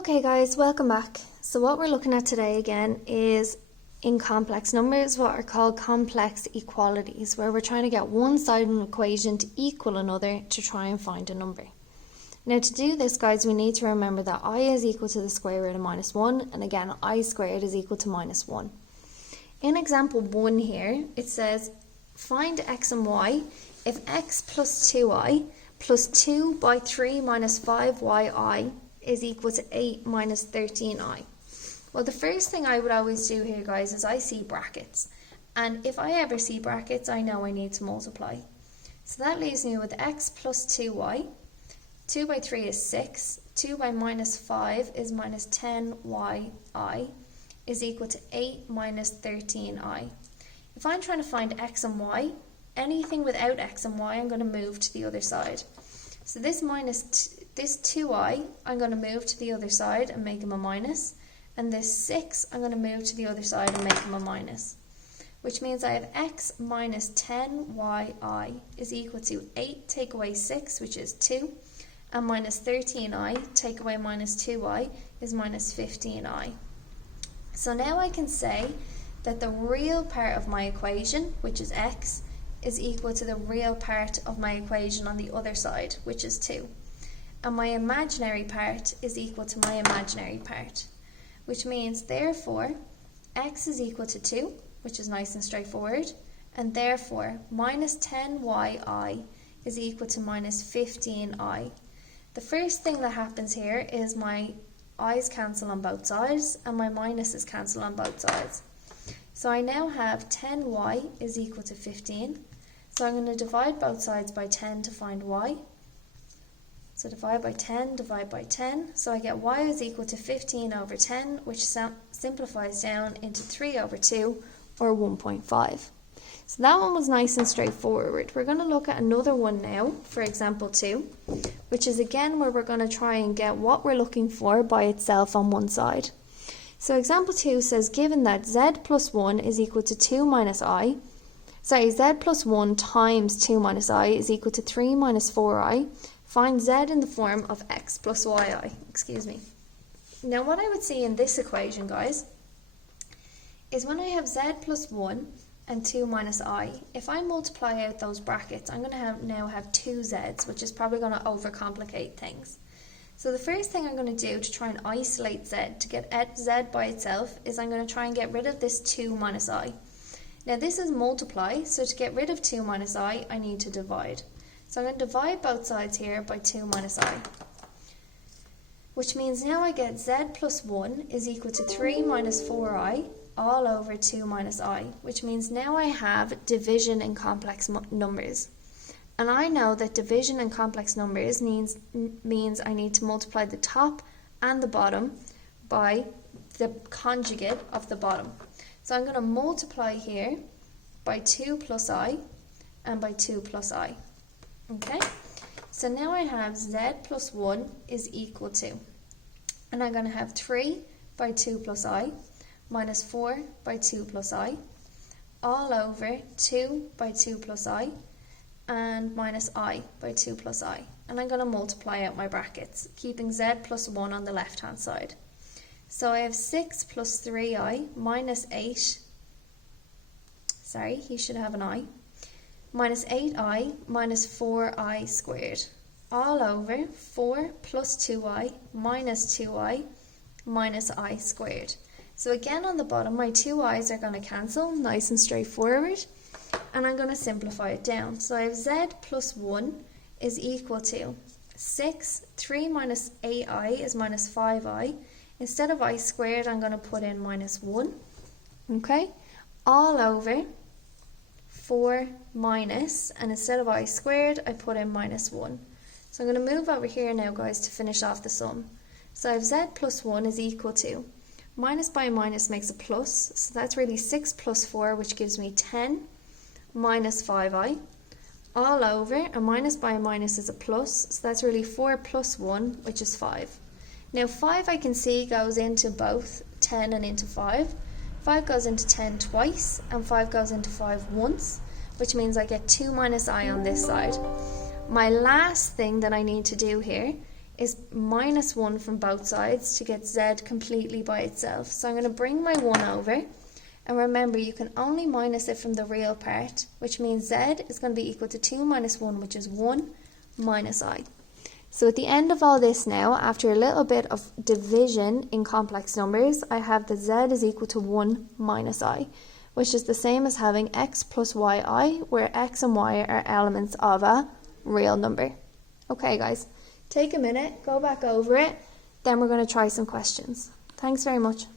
Okay guys, welcome back. So what we're looking at today again is in complex numbers what are called complex equalities, where we're trying to get one side of an equation to equal another to try and find a number. Now to do this guys, we need to remember that I is equal to the square root of minus 1, and again I squared is equal to minus 1. In example 1 here, it says find x and y if x plus 2i plus 2 by 3 minus 5yi is equal to 8 minus 13i. Well, the first thing I would always do here, guys, is I see brackets. And if I ever see brackets, I know I need to multiply. So that leaves me with x plus 2y. 2 by 3 is 6. 2 by minus 5 is minus 10yi is equal to 8 minus 13i. If I'm trying to find x and y, anything without x and y, I'm going to move to the other side. So this 2i, I'm going to move to the other side and make them a minus. And this 6, I'm going to move to the other side and make them a minus. Which means I have x minus 10yi is equal to 8 take away 6, which is 2. And minus 13i, take away minus 2i, is minus 15i. So now I can say that the real part of my equation, which is x, is equal to the real part of my equation on the other side, which is 2. And my imaginary part is equal to my imaginary part, which means therefore x is equal to 2, which is nice and straightforward, and therefore minus 10yi is equal to minus 15i. The first thing that happens here is my i's cancel on both sides and my minuses cancel on both sides. So I now have 10y is equal to 15. So I'm going to divide both sides by 10 to find y. So divide by 10, divide by 10. So I get y is equal to 15 over 10, which simplifies down into 3 over 2, or 1.5. So that one was nice and straightforward. We're going to look at another one now, for example 2, which is again where we're going to try and get what we're looking for by itself on one side. So example 2 says, given that z plus 1 is equal to 2 minus I, z plus 1 times 2 minus I is equal to 3 minus 4i, find z in the form of x plus yi. Now what I would see in this equation, guys, is when I have z plus 1 and 2 minus I, if I multiply out those brackets, I'm going to now have two z's, which is probably going to overcomplicate things. So the first thing I'm going to do to try and isolate z, to get z by itself, is I'm going to try and get rid of this 2 minus I. Now this is multiply, so to get rid of 2 minus I need to divide. So I'm going to divide both sides here by 2 minus I. Which means now I get z plus 1 is equal to 3 minus 4i all over 2 minus I. Which means now I have division in complex numbers. And I know that division in complex numbers means I need to multiply the top and the bottom by the conjugate of the bottom. So I'm going to multiply here by 2 plus I and by 2 plus I. Okay, so now I have z plus 1 is equal to, and I'm going to have 3 by 2 plus I minus 4 by 2 plus I all over 2 by 2 plus I and minus I by 2 plus I. And I'm going to multiply out my brackets, keeping z plus 1 on the left hand side. So I have 6 plus 3i minus 8, you should have an I, minus 8i minus 4i squared, all over 4 plus 2i minus 2i minus I squared. So again on the bottom, my two i's are going to cancel, nice and straightforward, and I'm going to simplify it down. So I have z plus 1 is equal to 6, 3 minus 8i is minus 5i. Instead of I squared, I'm going to put in minus 1, okay, all over 4 minus, and instead of I squared, I put in minus 1. So I'm going to move over here now, guys, to finish off the sum. So I have z plus 1 is equal to, minus by minus makes a plus, so that's really 6 plus 4, which gives me 10 minus 5i, all over, a minus by a minus is a plus, so that's really 4 plus 1, which is 5. Now 5 I can see goes into both 10 and into 5. 5 goes into 10 twice, and 5 goes into 5 once, which means I get 2 minus I on this side. My last thing that I need to do here is minus 1 from both sides to get z completely by itself. So I'm going to bring my 1 over, and remember you can only minus it from the real part, which means z is going to be equal to 2 minus 1, which is 1 minus I. So at the end of all this now, after a little bit of division in complex numbers, I have that z is equal to 1 minus I, which is the same as having x plus yi, where x and y are elements of a real number. Okay guys, take a minute, go back over it, then we're going to try some questions. Thanks very much.